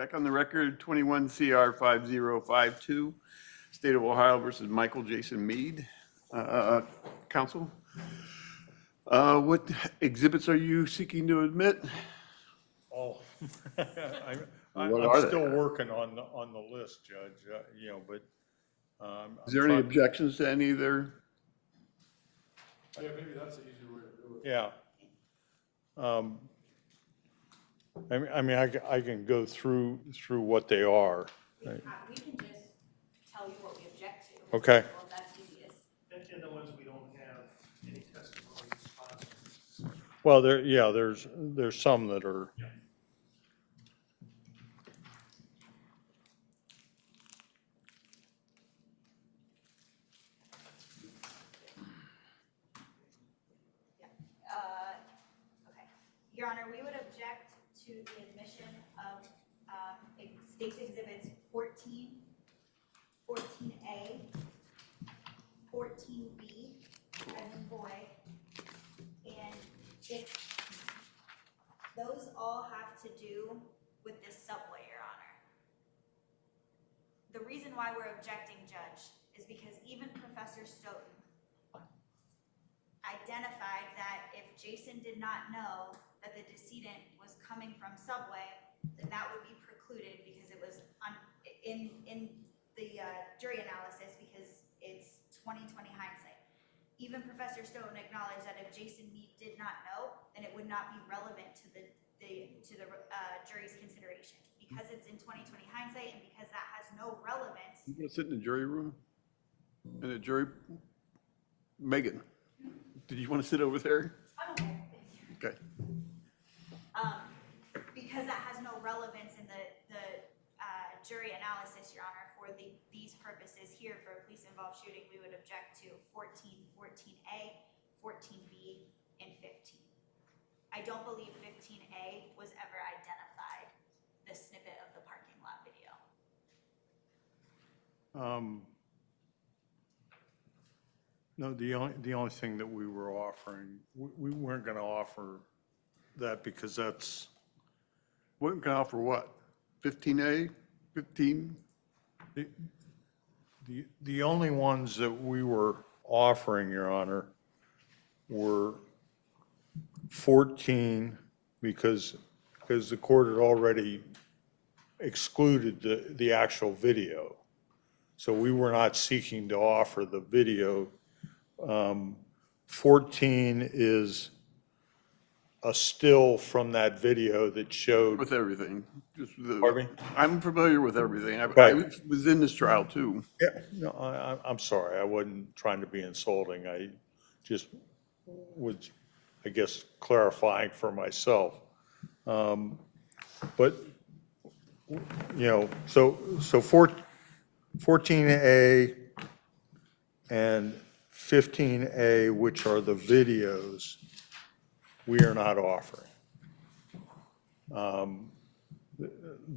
Back on the record, 21 CR 5052, State of Ohio versus Michael Jason Meade. Counsel, what exhibits are you seeking to admit? Oh, What I'm are they? still working on the list, Judge, but. Is there any objections to any of their? Yeah, maybe that's the easier way to do it. Yeah. I can go through what they are. We can just tell you what we object to. Okay. Well, that's easiest. And the ones we don't have any testimony response. Well, there's some that are. Okay. Your Honor, we would object to the admission of State's Exhibits 14, 14A, 14B, as in boy, and if those all have to do with this subway, Your Honor. The reason why we're objecting, Judge, is because even Professor Stoughton identified that if Jason did not know that the decedent was coming from Subway, then that would be precluded because it was in the jury analysis because it's 20/20 hindsight. Even Professor Stoughton acknowledged that if Jason Meade did not know, then it would not be relevant to the jury's consideration. Because it's in 20/20 hindsight and because that has no relevance. You gonna sit in the jury room? In the jury? Megan, did you want to sit over there? I'm okay, thank you. Okay. Because that has no relevance in the jury analysis, Your Honor, for these purposes here for a police-involved shooting, we would object to 14, 14A, 14B, and 15. I don't believe 15A was ever identified, the snippet of the parking lot video. No, the only thing that we were offering, we weren't going to offer that because that's. What can I offer what? 15A, 15? The only ones that we were offering, Your Honor, were 14 because the court had already excluded the actual video. So we were not seeking to offer the video. 14 is a still from that video that showed. With everything. Just Pardon me? I'm familiar with everything. I Right. was in this trial too. Yeah, no, I'm sorry. I wasn't trying to be insulting. I just was, I guess, clarifying for myself. But, so 14A and 15A, which are the videos, we are not offering.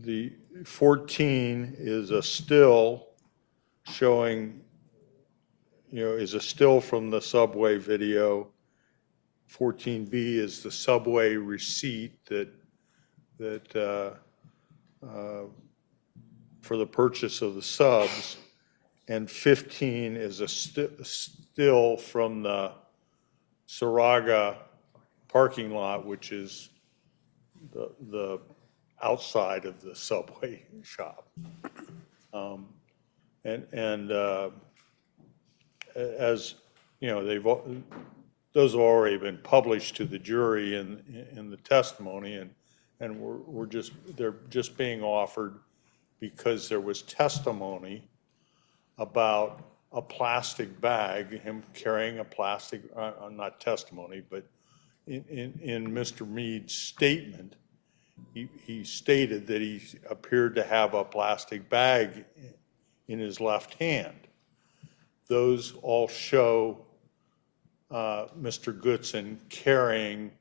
The 14 is a still showing, is a still from the subway video. 14B is the subway receipt that for the purchase of the subs, and 15 is a still from the Saraga parking lot, which is the outside of the subway shop. As you know, those have already been published to the jury in the testimony, and they're just being offered because there was testimony about a plastic bag, him carrying a plastic, not testimony, but in Mr. Meade's statement, he stated that he appeared to have a plastic bag in his left hand. Those all show Mr. Goodson carrying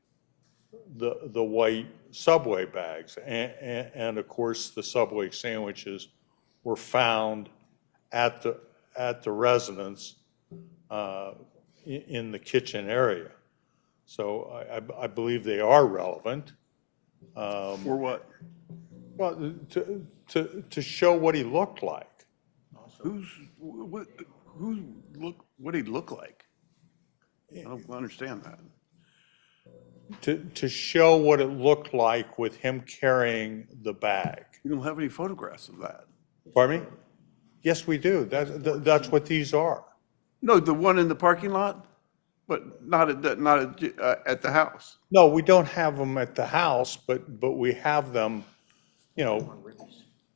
the white subway bags. And of course, the subway sandwiches were found at the residence in the kitchen area. So I believe they are relevant. For what? Well, to show what he looked like. What did he look like? I don't understand that. To show what it looked like with him carrying the bag. You don't have any photographs of that. Pardon me? Yes, we do. That's what these are. No, the one in the parking lot, but not at the house. No, we don't have them at the house, but we have them, you know,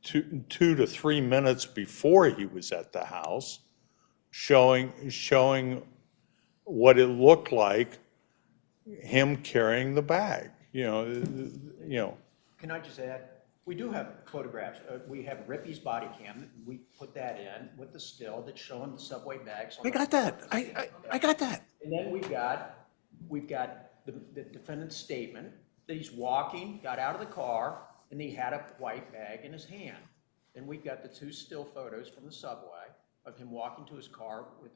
2 to 3 minutes before he was at the house, showing what it looked like, him carrying the bag, you know. Can I just add, we do have photographs. We have Rippy's body cam. We put that in with the still that's showing the subway bags. I got that. I got that. And then we've got the defendant's statement that he's walking, got out of the car, and he had a white bag in his hand. And we've got the 2 still photos from the subway of him walking to his car with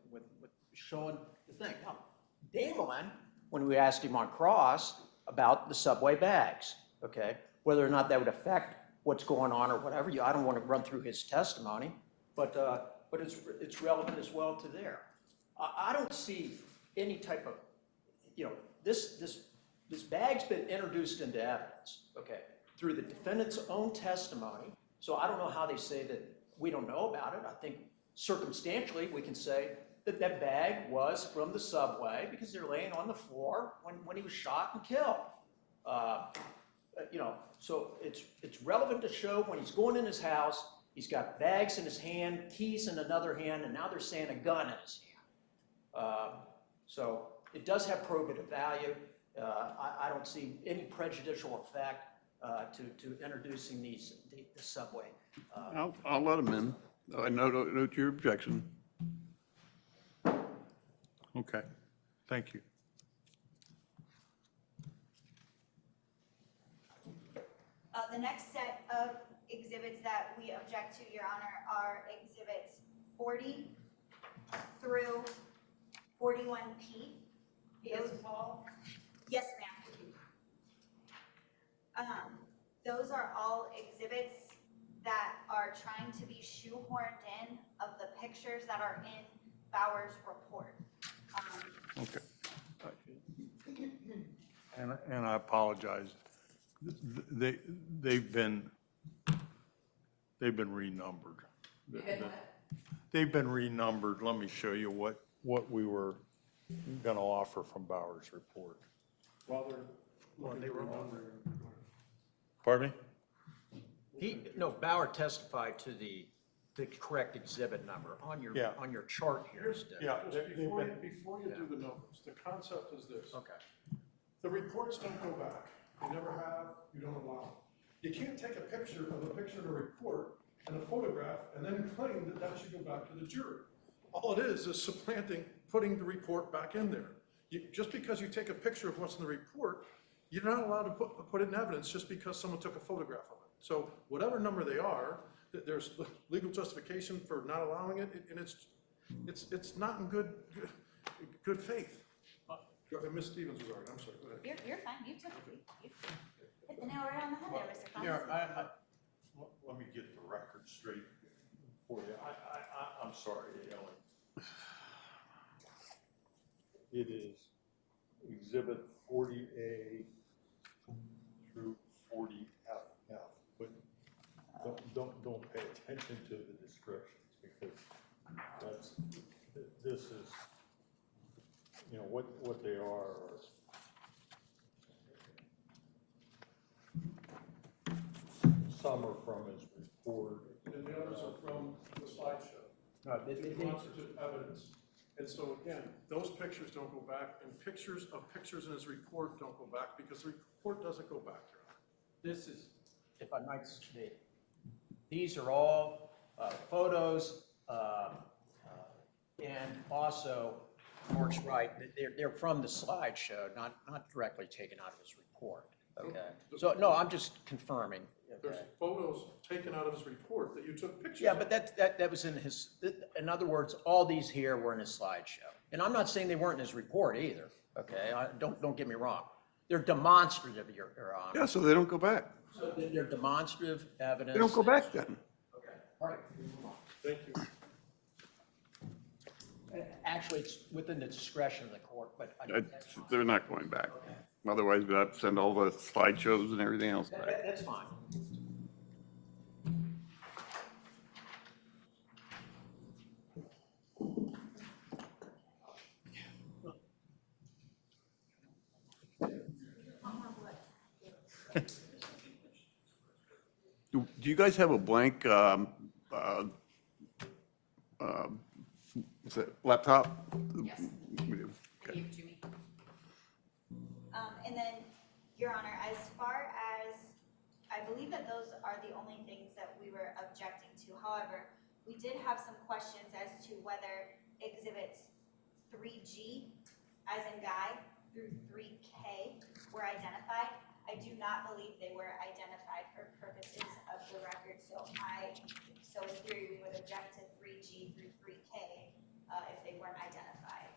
showing the thing. Now, Damelin, when we asked him on cross about the subway bags, okay, whether or not that would affect what's going on or whatever, I don't want to run through his testimony, but it's relevant as well to there. I don't see any type of, you know, this bag's been introduced into evidence, okay, through the defendant's own testimony. So I don't know how they say that we don't know about it. I think circumstantially we can say that that bag was from the subway because they're laying on the floor when he was shot and killed. You know, so it's relevant to show when he's going in his house, he's got bags in his hand, keys in another hand, and now they're saying a gun in his hand. So it does have probative value. I don't see any prejudicial effect to introducing the subway. I'll let him in. I note your objection. Okay, thank you. The next set of exhibits that we object to, Your Honor, are exhibits 40 through 41P. Those all? Yes, ma'am. Those are all exhibits that are trying to be shoehorned in of the pictures that are in Bauer's report. Okay. And I apologize. They've been renumbered. They've been renumbered. Let me show you what we were going to offer from Bauer's report. They were all. Pardon me? Bauer testified to the correct exhibit number on your chart here. Yeah. Before you do the numbers, the concept is this. Okay. The reports don't go back. You never have, you don't allow. You can't take a picture of a picture in a report and a photograph and then claim that that should go back to the jury. All it is supplanting, putting the report back in there. Just because you take a picture of what's in the report, you're not allowed to put it in evidence just because someone took a photograph of it. So whatever number they are, there's legal justification for not allowing it, and it's not in good faith. Ms. Stevens was already, I'm sorry, go ahead. You're fine. You hit the nail right on the head there, Mr. Thomas. Yeah, let me get the record straight for you. I'm sorry, Ellen. It is exhibit 40A through 40FF, but don't pay attention to the descriptions because this is, you know, what they are. Some are from his report. And the others are from the slideshow. Demonstrative evidence. And so again, those pictures don't go back, and pictures in his report don't go back because the report doesn't go back. This is, if I might state, these are all photos, and also, Mark's right, they're from the slideshow, not directly taken out of his report. Okay. So no, I'm just confirming. There's photos taken out of his report that you took pictures Yeah, of. but that was in his. In other words, all these here were in his slideshow, and I'm not saying they weren't in his report either. Okay, don't get me wrong. They're demonstrative, Your Honor. Yeah, so they don't go back. So they're demonstrative evidence. They don't go back then. Okay, all right. Thank you. Actually, it's within the discretion of the court, but that's fine. They're not going back. Otherwise, we'd have to send all the slideshows and everything else back. That's fine. Do you guys have a blank, is it laptop? Yes. We do. Okay. Gave it to me. And then, Your Honor, as far as, I believe that those are the only things that we were objecting to. However, we did have some questions as to whether exhibits 3G, as in guy, through 3K were identified. I do not believe they were identified for purposes of the record, so in theory, we would object to 3G through 3K if they weren't identified.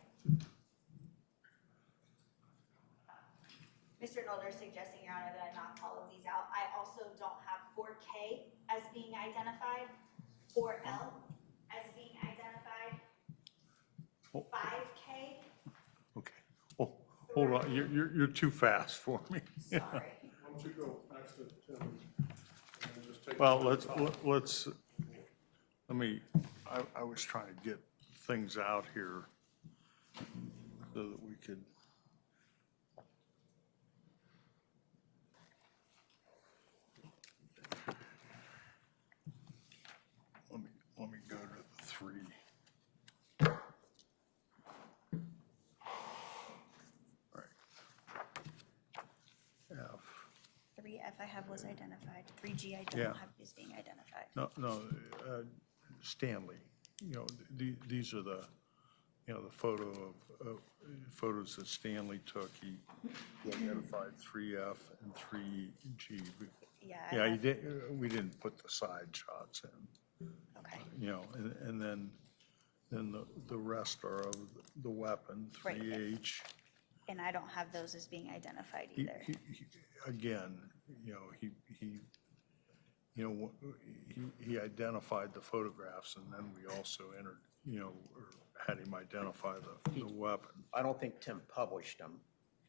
Mr. Nolder is suggesting, Your Honor, that I knock all of these out. I also don't have 4K as being identified, 4L as being identified, 5K, Okay. Oh, hold on, you're too fast for me. sorry. Why don't you go next to Tim and then just take. Well, let me, I was trying to get things out here so that we could. Let me go to the 3. All right. F. 3F I have was identified, 3G I Yeah. don't have is being identified. No, Stanley, these are the, the photos that Stanley took. He identified 3F and 3G. Yeah. Yeah, we didn't put the side shots in, Okay. and then the rest are of the weapon, Right. 3H. And I don't have those as being identified He- either. Again, he identified the photographs, and then we also entered, or had him identify the weapon. I don't think Tim published them.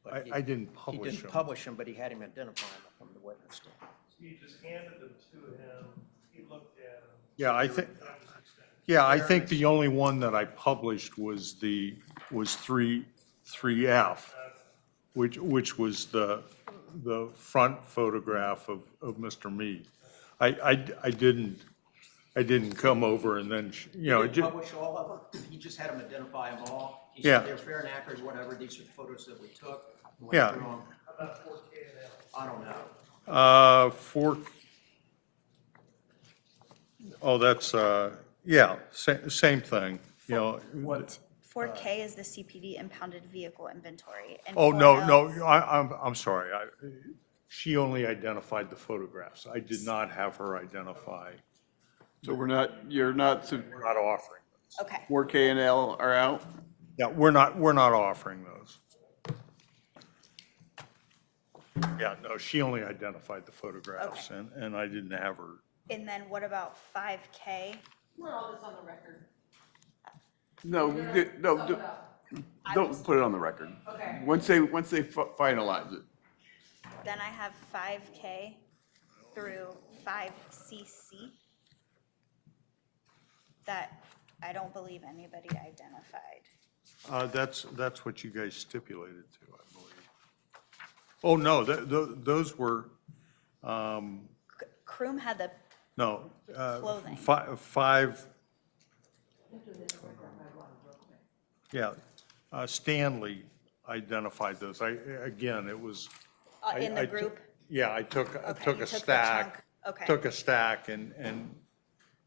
but he- I didn't He publish didn't them. publish them, but he had him identify them from the witness stand. You just handed them to him, he looked at them. Yeah, I think, the only one that I published was 3F, which was the front photograph of Mr. Meade. I didn't come over and then, He didn't publish all of them, he just had him identify them all. He Yeah. said they're fair and accurate, whatever, these are the photos that we took. went Yeah. through 'em. How about 4K and L? I don't know. That's, yeah, same thing, What, 4K is the CPD impounded vehicle inventory. And Oh, no, 4L no, I'm sorry. She only identified the photographs. I did not have her identify. So you're not, We're not offering those. Okay, 4K and L are out? Yeah, we're not offering those. Yeah, no, she only identified the photographs, and I didn't have her. and then what about 5K? We're all this on the record. No, don't put it on the record. Okay. Once they finalize it. Then I have 5K through 5CC that I don't believe anybody identified. That's what you guys stipulated to, I believe. Oh, no, those were, Kroom had the, no. Clothing. Five. Yeah, Stanley identified those. Again, it was. in I the took- group? Yeah, I took Okay, a you took the stack. chunk. Okay. Took a stack and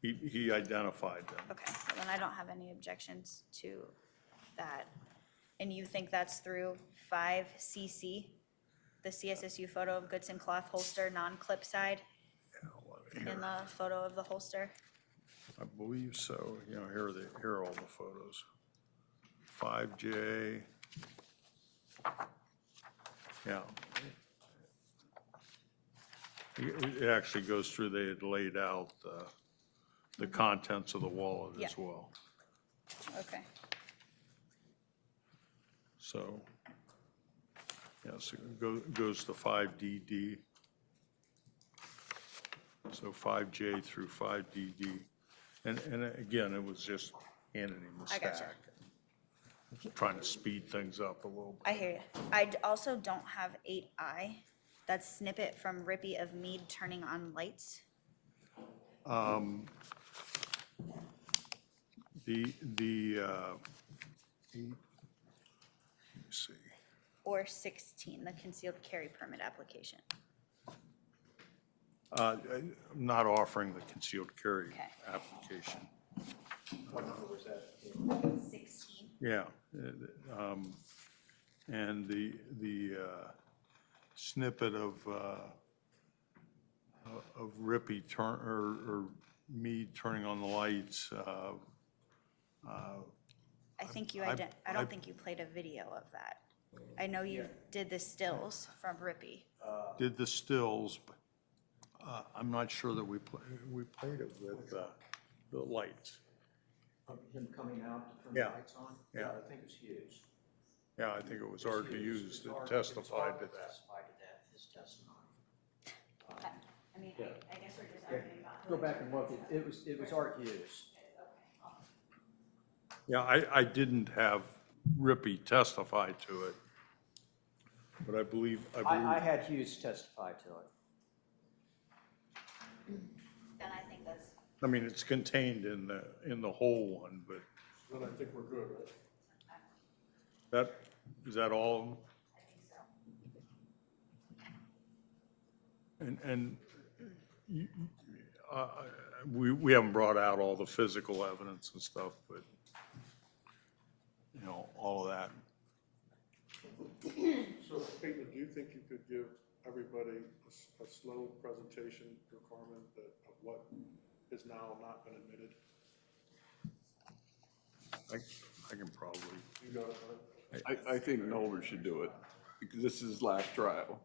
he identified them. Okay, well, then I don't have any objections to that. And you think that's through 5CC, the CSSU photo of Goodson cloth holster, non-clip side, Here, and the photo of the holster? I believe so. Here are all the photos. 5J. Yeah, It actually goes through, they had laid out the contents of the wallet as Yeah. well. Okay. So, yes, it goes to 5DD. So 5J through 5DD. And again, it was just handing him the I gotcha. stack. Trying to speed things up a little bit. I hear you. I also don't have 8I. That's snippet from Rippy of Meade turning on lights. Let me see. Or 16, the concealed carry permit application. I'm not offering the concealed carry Okay. application. What number was that? 16. Yeah. And the snippet of Rippy or Meade turning on the lights, I think you I- I I- don't think you played a video of that. I know you did the stills from Rippy. did the stills, but I'm not sure that we played it with the lights. Of him coming out to turn Yeah. the lights on? Yeah. I think it was Hughes. Yeah, I think it was Art Hughes that Art testified to that. Testified to that, his testimony. Okay. I mean, I guess we're just arguing about. Go back and look, it was Art Hughes. Yeah, I didn't have Rippy testify to it, but I believe, I had Hughes testify to it. Then I think that's, I mean, it's contained in the whole one, but Then I think we're good, right? is that all of them? I think so. And we haven't brought out all the physical evidence and stuff, but, you know, all of that. So Peyton, do you think you could give everybody a slow presentation requirement of what is now not been admitted? I can probably, You got it, right? I think Nolan should do it, because this is his last trial.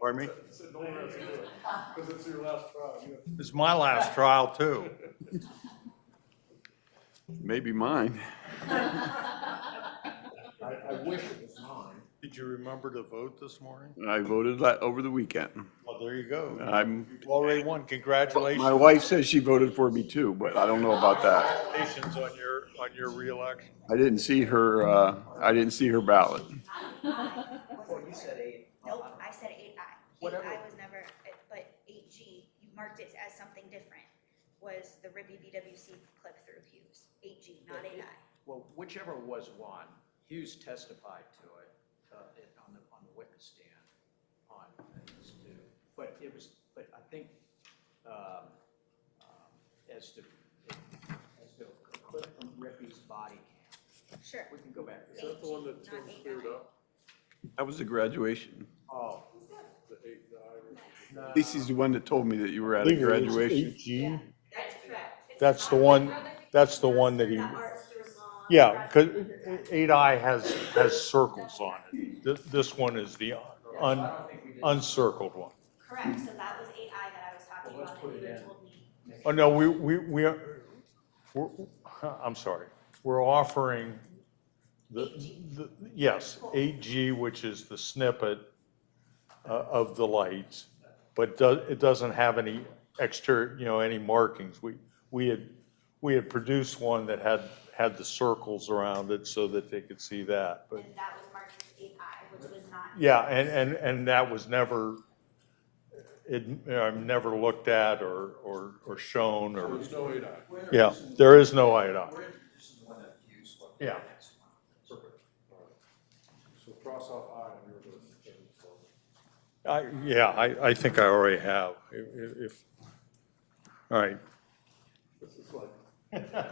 pardon me? I said no one has to do it, because it's your last trial. You have- It's my last trial, too. Maybe mine. I wish it was mine. Did you remember to vote this morning? I voted over the weekend. Well, there you go. I'm, You've already won. Congratulations. my wife says she voted for me too, but I don't know about that. Congratulations on your reelection. I didn't see her ballot. Well, you said 8. Nope, I said 8I. Whatever. 8I was never, but 8G, you marked it as something different, was the Rippy BWC clip through Hughes. 8G, not 8I. Well, whichever was one, Hughes testified to it on the witness stand on these two. But I think as to a clip from Rippy's body cam, Sure. we can go back to Is that. that the one that Not Tim 8I. cleared up, That was the graduation. Oh. the 8 Casey's the one that told me that you were at a graduation. That's correct. That's the one that he, yeah, because 8I has circles on it. This one is the uncircled one. Correct, so that was 8I that I was talking about, that you had told me. Oh, no, we're, I'm sorry. We're offering yes, 8G, which is the snippet of the lights, but it doesn't have any exterior, any markings. We had produced one that had the circles around it so that they could see that, but, And that was marked as 8I, which was not. yeah, and that was never, never looked at or shown or, There's no 8I. yeah, there is no item. We're introducing the one that Hughes looked Yeah. at. Perfect. All right. So cross off I on your list. I think I already have. If, all right. This is like,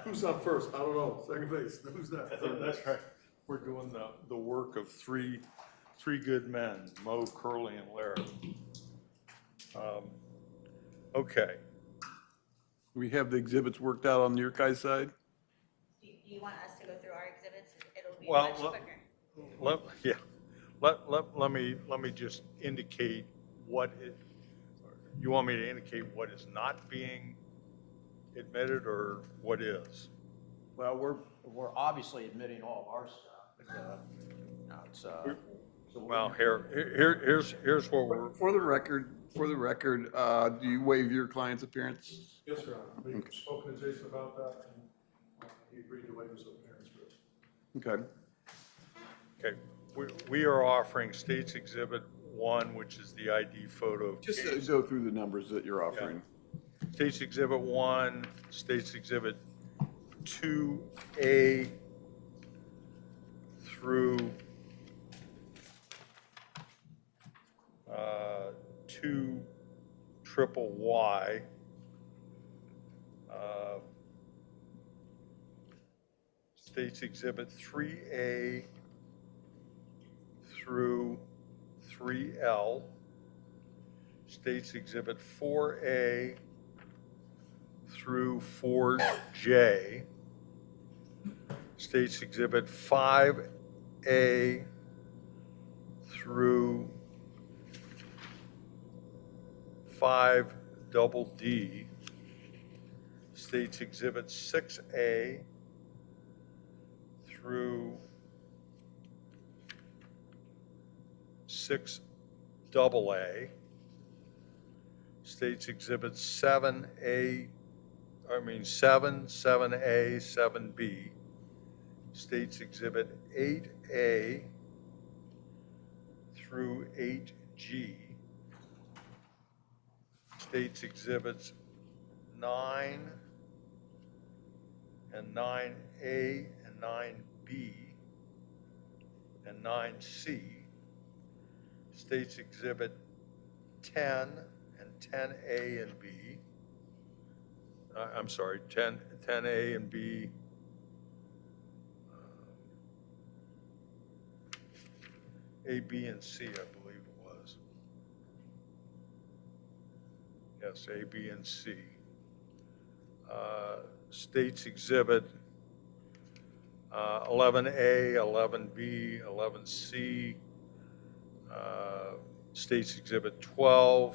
who's on first? I don't know. Second base. Who's that? That's right. We're doing the work of three good men, Mo, Curly, and Larry. Okay. We have the exhibits worked out on your guys' side? Do you want us to go through our exhibits? It'll be Well, much quicker. Let me just indicate you want me to indicate what is not being admitted or what is? Well, we're obviously admitting all of our stuff. No, it's, so Well, here's what we're, For the record, do you waive your client's appearance? Yes, Your Honor. We've spoken to Jason about that, and he agreed to waive his appearance for us. Okay. okay, we are offering State's Exhibit 1, which is the ID photo of Just Casey. go through the numbers that you're offering. State's Exhibit 1, State's Exhibit 2A through 2 triple Y. State's Exhibit 3A through 3L. State's Exhibit 4A through 4J. State's Exhibit 5A through 5DD. State's Exhibit 6A through 6AA. State's Exhibit 7A, 7A, 7B. State's Exhibit 8A through 8G. State's Exhibits 9 and 9A and 9B and 9C. State's Exhibit 10 and 10A and B. I'm sorry, 10A and B. A, B, and C, I believe it was. Yes, A, B, and C. State's Exhibit 11A, 11B, 11C. State's Exhibit 12.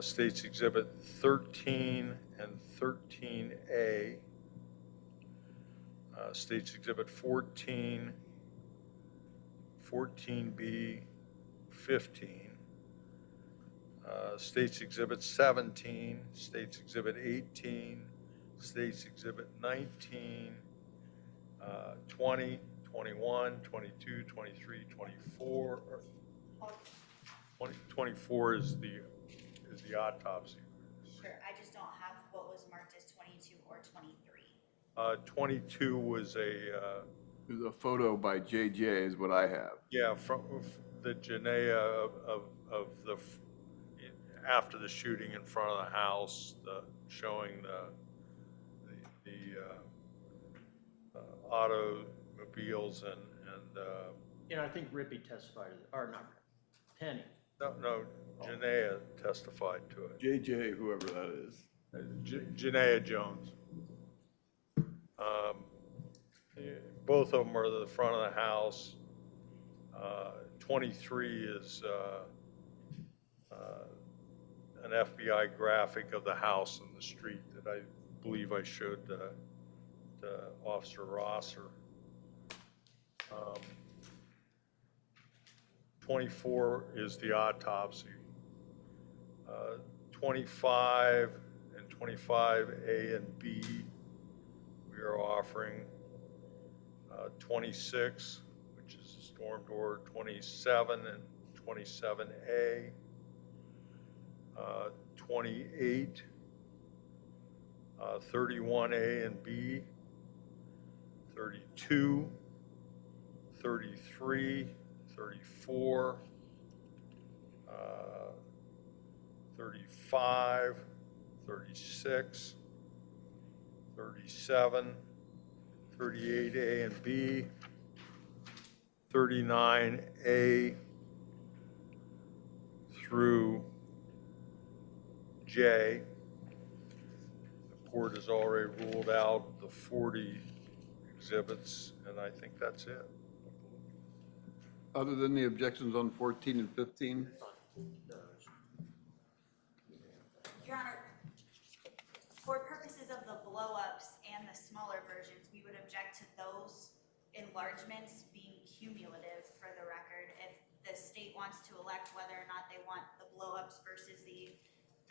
State's Exhibit 13 and 13A. State's Exhibit 14, 14B, 15. State's Exhibit 17, State's Exhibit 18, State's Exhibit 19, 20, 21, 22, 23, 24. 24 is the autopsy. Sure, I just don't have what was marked as 22 or 23. 22 was There's a photo by JJ is what I have. yeah, from the Janaea of the, after the shooting in front of the house, showing the automobiles and you know, I think Rippy testified, or not, Penny. no, Janaea testified to it. JJ, whoever that is. Janaea Jones. Both of them are the front of the house. 23 is an FBI graphic of the house and the street that I believe I showed to Officer Rosser. 24 is the autopsy. 25 and 25A and B, we are offering 26, which is storm door, 27 and 27A, 28, 31A and B, 32, 33, 34, 35, 36, 37, 38A and B, 39A through J. The court has already ruled out the 40 exhibits, and I think that's it. Other than the objections on 14 and 15? those. Your Honor, for purposes of the blow-ups and the smaller versions, we would object to those enlargements being cumulative for the record. If the state wants to elect whether or not they want the blow-ups versus the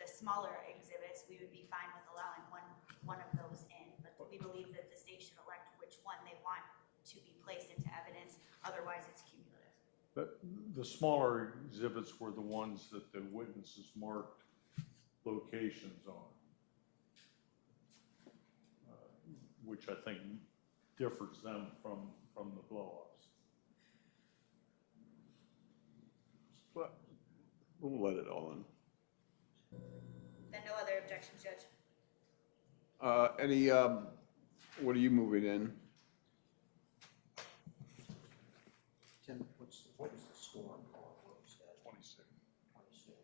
smaller exhibits, we would be fine with allowing one of those in. But we believe that the state should elect which one they want to be placed into evidence, otherwise it's cumulative. The smaller exhibits were the ones that the witnesses marked locations on, which I think differs them from the blow-ups. But we'll let it all in. Then no other objections, Judge. Any, what are you moving in? Tim, what was the storm called? What was that? 26. 26.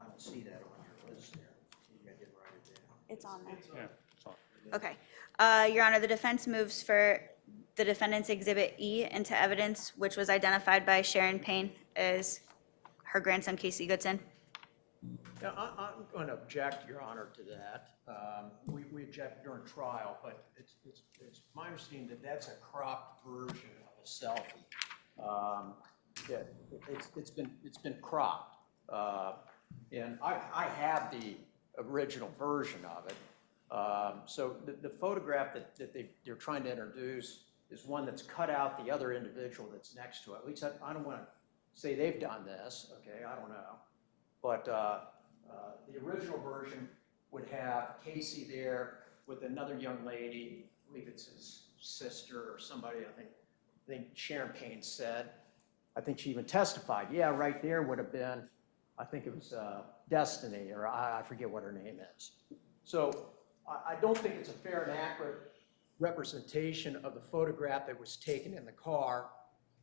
I don't see that on your list there. Maybe I didn't write it down. It's on there. Yeah, it's on. Okay. Your Honor, the defense moves for the defendant's Exhibit E into evidence, which was identified by Sharon Payne as her grandson, Casey Goodson. Yeah, I'm going to object, Your Honor, to that. We object during trial, but it's my understanding that that's a cropped version of a selfie. That it's been cropped, and I have the original version of it. So the photograph that they're trying to introduce is one that's cut out the other individual that's next to it. At least I don't want to say they've done this, okay, I don't know. But the original version would have Casey there with another young lady, I believe it's his sister or somebody, I think Sharon Payne said. I think she even testified, yeah, right there would have been, I think it was Destiny, or I forget what her name is. So I don't think it's a fair and accurate representation of the photograph that was taken in the car.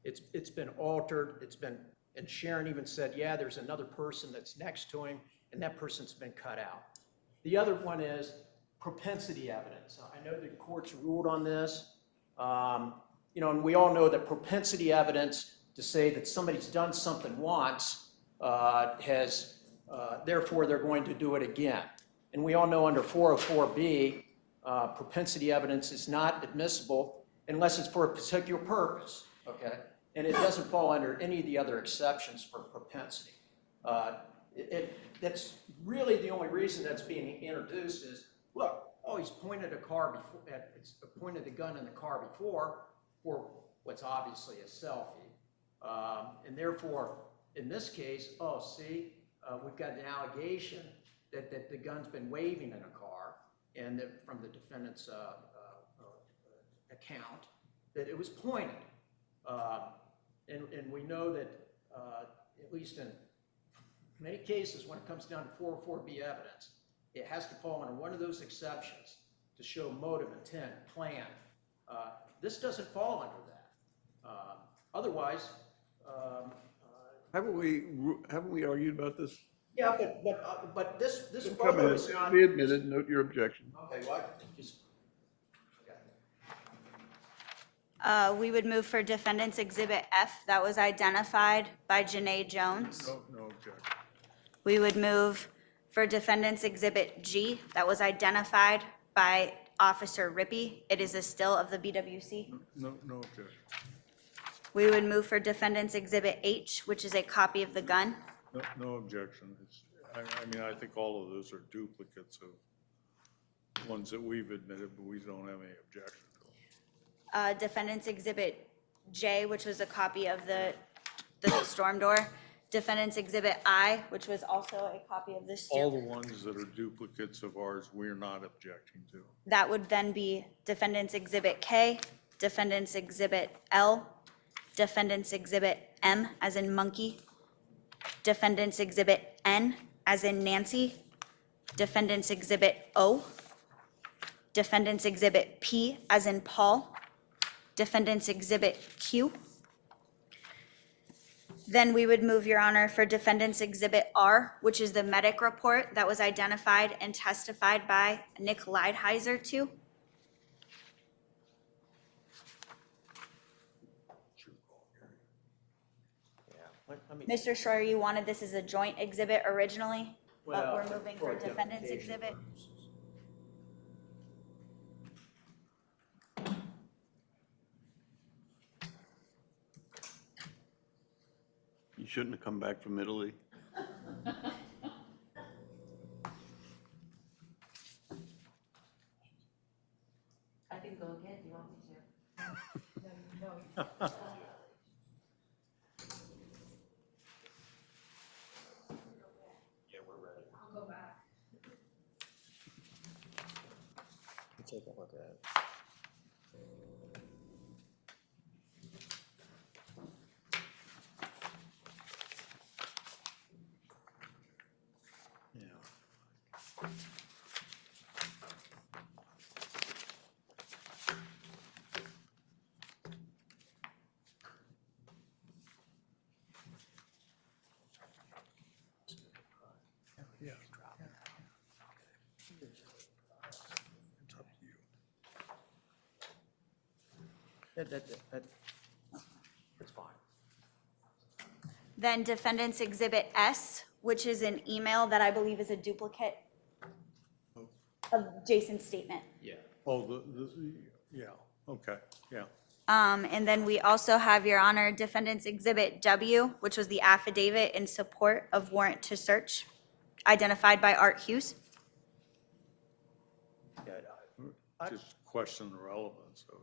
It's been altered, and Sharon even said, yeah, there's another person that's next to him, and that person's been cut out. The other one is propensity evidence. I know the court's ruled on this, and we all know that propensity evidence to say that somebody's done something once therefore they're going to do it again. And we all know under 404B, propensity evidence is not admissible unless it's for a particular purpose, okay? And it doesn't fall under any of the other exceptions for propensity. That's really the only reason that's being introduced is, look, he's pointed pointed the gun in the car before for what's obviously a selfie. And therefore, in this case, we've got an allegation that the gun's been waving in a car, and that from the defendant's account, that it was pointed. And we know that, at least in many cases, when it comes down to 404B evidence, it has to fall under one of those exceptions to show motive, intent, plan. This doesn't fall under that. Otherwise, Haven't we argued about this? yeah, but this Come photo in, is not. be admitted, note your objection. Okay, well, just, okay. We would move for defendant's Exhibit F that was identified by Janae Jones. No objection. We would move for defendant's Exhibit G that was identified by Officer Rippey. It is a still of the BWC. No objection. We would move for defendant's Exhibit H, which is a copy of the gun. No objection. I think all of those are duplicates of ones that we've admitted, but we don't have any objection to them. Defendant's Exhibit J, which was a copy of the storm door. Defendant's Exhibit I, which was also a copy of this. All the ones that are duplicates of ours, we're not objecting to. That would then be defendant's Exhibit K, defendant's Exhibit L, defendant's Exhibit M as in monkey, defendant's Exhibit N as in Nancy, defendant's Exhibit O, defendant's Exhibit P as in Paul, defendant's Exhibit Q. Then we would move, Your Honor, for defendant's Exhibit R, which is the medic report that was identified and testified by Nick Leidheiser to. Mr. Schreier, you wanted this as a joint exhibit originally, but Well, we're moving for defendant's identification exhibit? purposes. You shouldn't have come back from Italy. I can go again, do you want me to? Take a look at it. That's fine. Then defendant's exhibit S, which is an email that I believe is a duplicate of Jason's statement. yeah, okay, yeah. And then we also have, Your Honor, defendant's exhibit W, which was the affidavit in support of warrant to search, identified by Art Hughes. Yeah, Just question the relevance of it.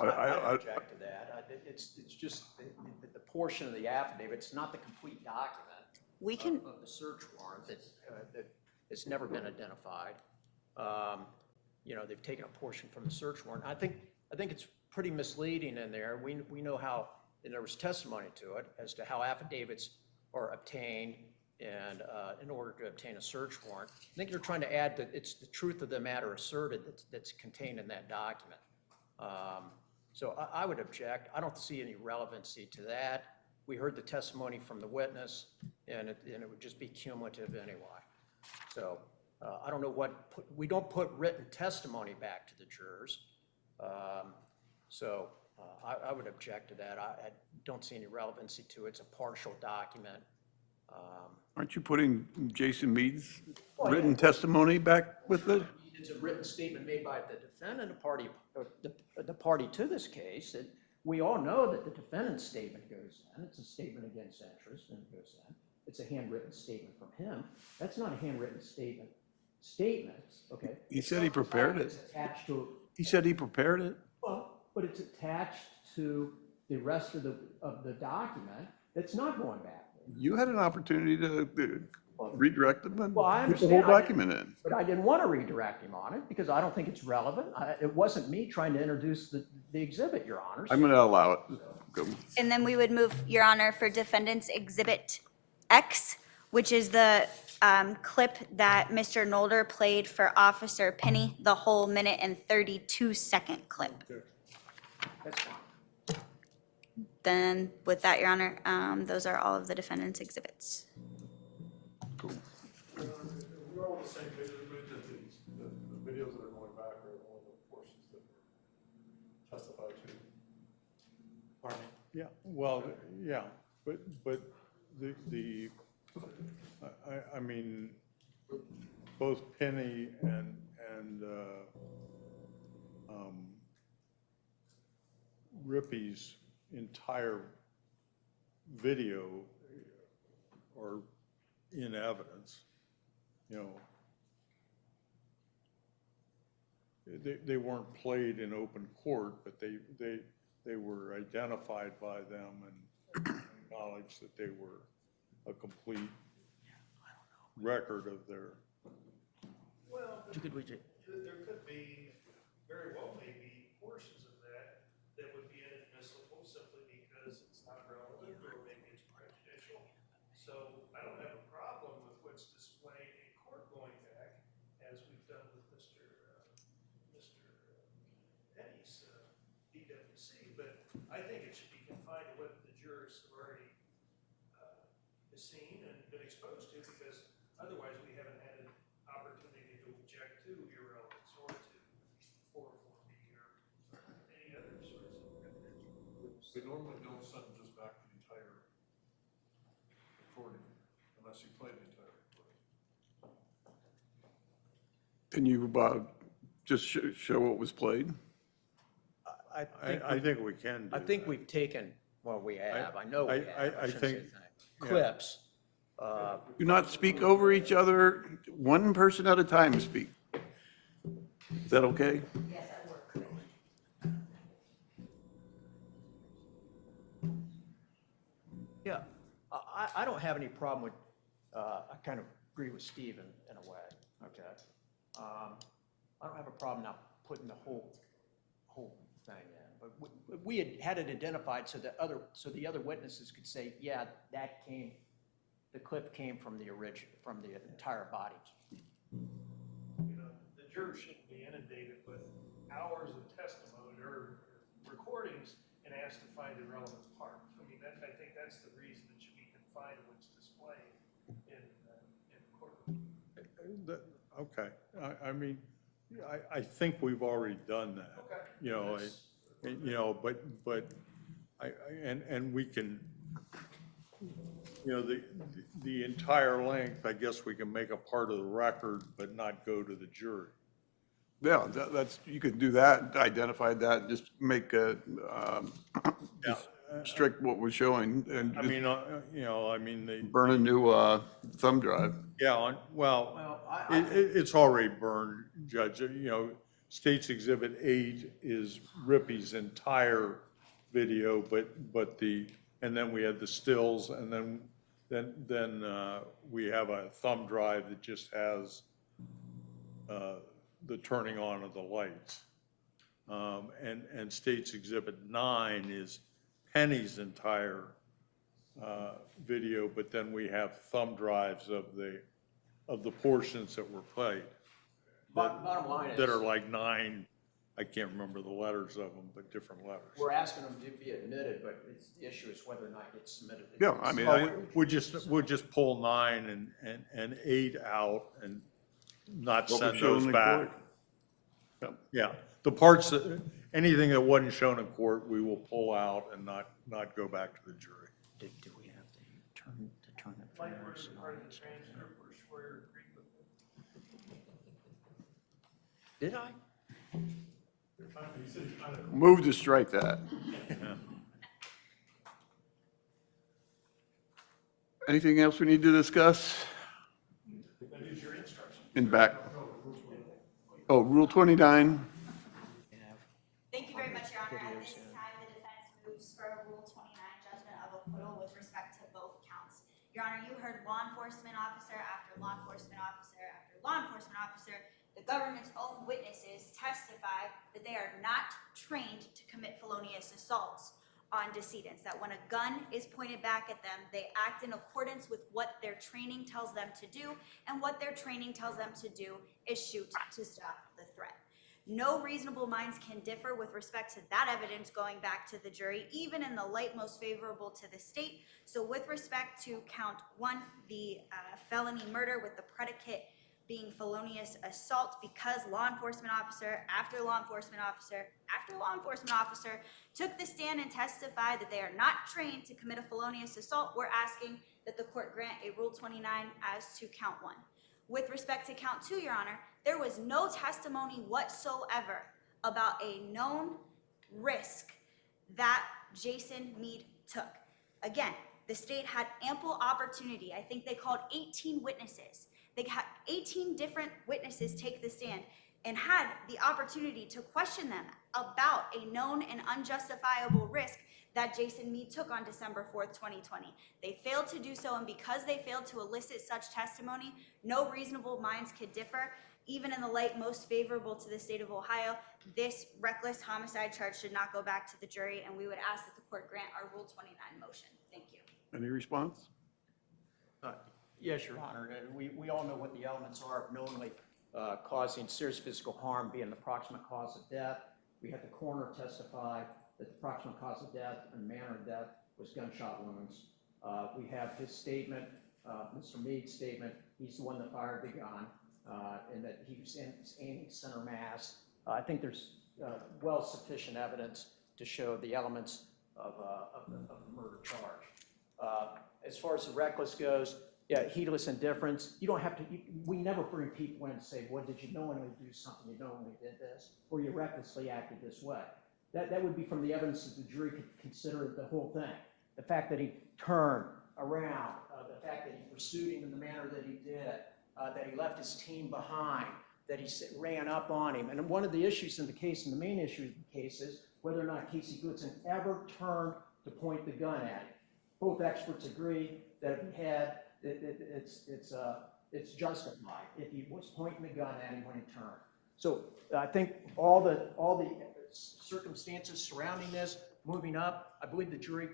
I object to that. It's just the portion of the affidavit, it's not the complete document. We can, Of the search warrant that it's never been identified. You know, they've taken a portion from the search warrant. I think it's pretty misleading in there. We know how, and there was testimony to it, as to how affidavits are obtained and in order to obtain a search warrant. I think they're trying to add that it's the truth of the matter asserted that's contained in that document. So I would object. I don't see any relevancy to that. We heard the testimony from the witness, and it would just be cumulative anyway. So I don't know we don't put written testimony back to the jurors. So I would object to that. I don't see any relevancy to it. It's a partial document. Aren't you putting Jason Meade's Well, written testimony back with it? It's a written statement made by the defendant, the party to this case. And we all know that the defendant's statement goes in. It's a statement against interest, and it goes in. It's a handwritten statement from him. That's not a handwritten statement. Statements, okay? He said he prepared it. It's attached to, He said he prepared it. well, but it's attached to the rest of the document that's not going back. You had an opportunity to redirect them and Well, I put the whole understand. document in. But I didn't want to redirect him on it because I don't think it's relevant. It wasn't me trying to introduce the exhibit, Your Honors. I'm going to allow it. Go. and then we would move, Your Honor, for defendant's exhibit X, which is the clip that Mr. Nolder played for Officer Penny, the whole minute and 32-second clip. That's fine. Then with that, Your Honor, those are all of the defendant's exhibits. Cool. We're all the same page, the videos that are going back are only the portions that were testified to. Pardon me? Yeah, well, yeah, but I mean, both Penny and Rippey's entire video are in evidence, you know. They weren't played in open court, but they were identified by them and acknowledged that they were a complete record of their. Well, You could read it. there could be, very well maybe, portions of that that would be inadmissible simply because it's not relevant or maybe it's prejudicial. So I don't have a problem with what's displayed in court going back, as we've done with Mr. Penny's DWC, but I think it should be confined to what the jurors have already seen and been exposed to, because otherwise we haven't had an opportunity to object to irrelevance or to 404B or any other sorts of evidence. We normally don't send just back the entire recording unless you play the entire recording. Can you just show what was played? I think we can do I think that. we've taken, well, we have, I know we have. I shouldn't think- say clips. Do not speak over each other, one person at a time speak. Is that okay? Yes, that works. Yeah, I don't have any problem with, I kind of agree with Steve in a way, okay? I don't have a problem now putting the whole thing in, but we had it identified so that the other witnesses could say, yeah, the clip came from the entire body. You know, the jurors shouldn't be inundated with hours of testimony or recordings and asked to find irrelevant parts. I mean, I think that's the reason it should be confined to what's displayed in the courtroom. Okay, I mean, I think we've already done that. Okay. You know, but and we can, you know, the entire length, I guess we can make a part of the record, but not go to the jury. Yeah, that's, you could do that, identify that, just make a, just strict what was showing and I just mean, you know, I mean, burn a new thumb drive. yeah, well, Well, it's already burned, Judge. You know, State's Exhibit 8 is Rippey's entire video, but and then we had the stills, and then we have a thumb drive that just has the turning on of the lights. And State's Exhibit 9 is Penny's entire video, but then we have thumb drives of the portions that were played. Bottom line is. That are like 9, I can't remember the letters of them, but different letters. We're asking them to be admitted, but the issue is whether or not it gets submitted. Yeah, I mean, Oh, we'll just pull 9 and 8 out and not What was send shown those in back. court. Yep. Yeah, the parts anything that wasn't shown in court, we will pull out and not go back to the jury. Do we have to turn it Like, fair? where the part of the transcript where Schwer agreed with it. Did I? He said he's trying to Move to strike that. Anything else we need to discuss? Use your instruction. In back. Oh, Rule 29. Thank you very much, Your Honor. At this time, the defense moves for a Rule 29 judgment of acquittal with respect to both counts. Your Honor, you heard law enforcement officer after law enforcement officer after law enforcement officer, the government's own witnesses testify that they are not trained to commit felonious assaults on decedents, that when a gun is pointed back at them, they act in accordance with what their training tells them to do, and what their training tells them to do is shoot to stop the threat. No reasonable minds can differ with respect to that evidence going back to the jury, even in the light most favorable to the state. So with respect to count 1, the felony murder with the predicate being felonious assault, because law enforcement officer after law enforcement officer after law enforcement officer took the stand and testified that they are not trained to commit a felonious assault, we're asking that the court grant a Rule 29 as to count 1. With respect to count 2, Your Honor, there was no testimony whatsoever about a known risk that Jason Meade took. Again, the state had ample opportunity. I think they called 18 witnesses. They had 18 different witnesses take the stand and had the opportunity to question them about a known and unjustifiable risk that Jason Meade took on December 4th, 2020. They failed to do so, and because they failed to elicit such testimony, no reasonable minds could differ. Even in the light most favorable to the state of Ohio, this reckless homicide charge should not go back to the jury, and we would ask that the court grant our Rule 29 motion. Thank you. Any response? Yes, Your Honor. We all know what the elements are of knowingly causing serious physical harm being the proximate cause of death. We had the coroner testify that the proximate cause of death and manner of death was gunshot wounds. We have his statement, Mr. Meade's statement. He's the one that fired the gun, and that he was aiming center mass. I think there's well sufficient evidence to show the elements of the murder charge. As far as the reckless goes, yeah, heedless indifference, you don't have to, we never bring people in and say, well, did you knowingly do something, you knowingly did this, or you recklessly acted this way. That would be from the evidence that the jury could consider the whole thing. The fact that he turned around, the fact that he pursued him in the manner that he did, that he left his team behind, that he ran up on him. And one of the issues in the case, and the main issue in the case, is whether or not Casey Goodson ever turned to point the gun at him. Both experts agree that if he had, it's justified if he was pointing the gun at him when he turned. So I think all the circumstances surrounding this, moving up, I believe the jury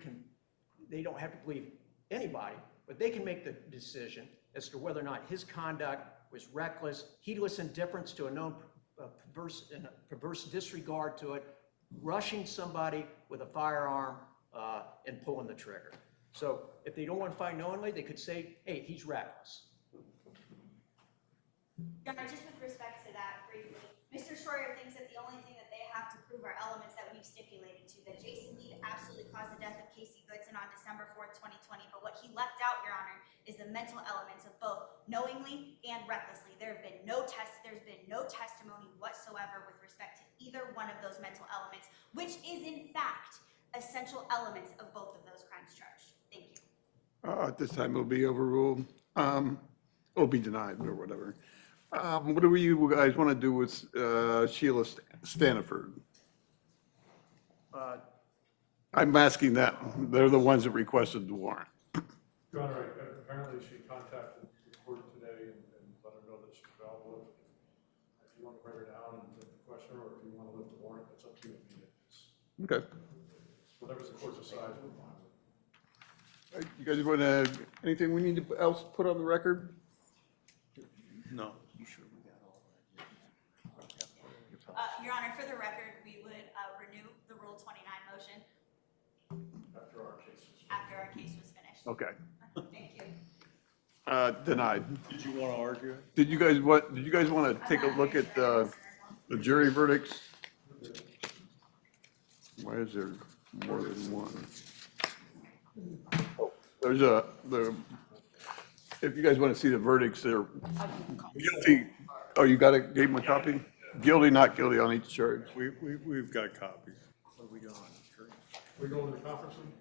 they don't have to believe anybody, but they can make the decision as to whether or not his conduct was reckless, heedless indifference to a known perverse disregard to it, rushing somebody with a firearm and pulling the trigger. So if they don't want to find knowingly, they could say, hey, he's reckless. Your Honor, just with respect to that briefly, Mr. Schroyer thinks that the only thing that they have to prove are elements that we've stipulated to, that Jason Meade absolutely caused the death of Casey Goodson on December 4th, 2020, but what he left out, Your Honor, is the mental elements of both knowingly and recklessly. There's been no testimony whatsoever with respect to either one of those mental elements, which is in fact essential elements of both of those crimes charged. Thank you. At this time, it'll be overruled. It'll be denied or whatever. What do you guys want to do with Sheila Staniford? I'm asking that. They're the ones that requested the warrant. Your Honor, apparently she contacted the court today and let her know that she's available. If you want to bring her down and take the question, or if you want to lift the warrant, that's up to you. Okay. Whatever the court decides, we're fine with. You guys want to, anything we need else put on the record? No. Your Honor, for the record, we would renew the Rule 29 motion After our case is finished. after our case was finished. Okay. Thank you. Denied. Did you want to argue it? Did you guys want to take a look at the jury verdicts? Why is there more than one? Oh, there's if you guys want to see the verdicts, they're guilty. Oh, you got it, gave them a copy? Guilty, not guilty on each charge. We've got copies. We go to the conference room?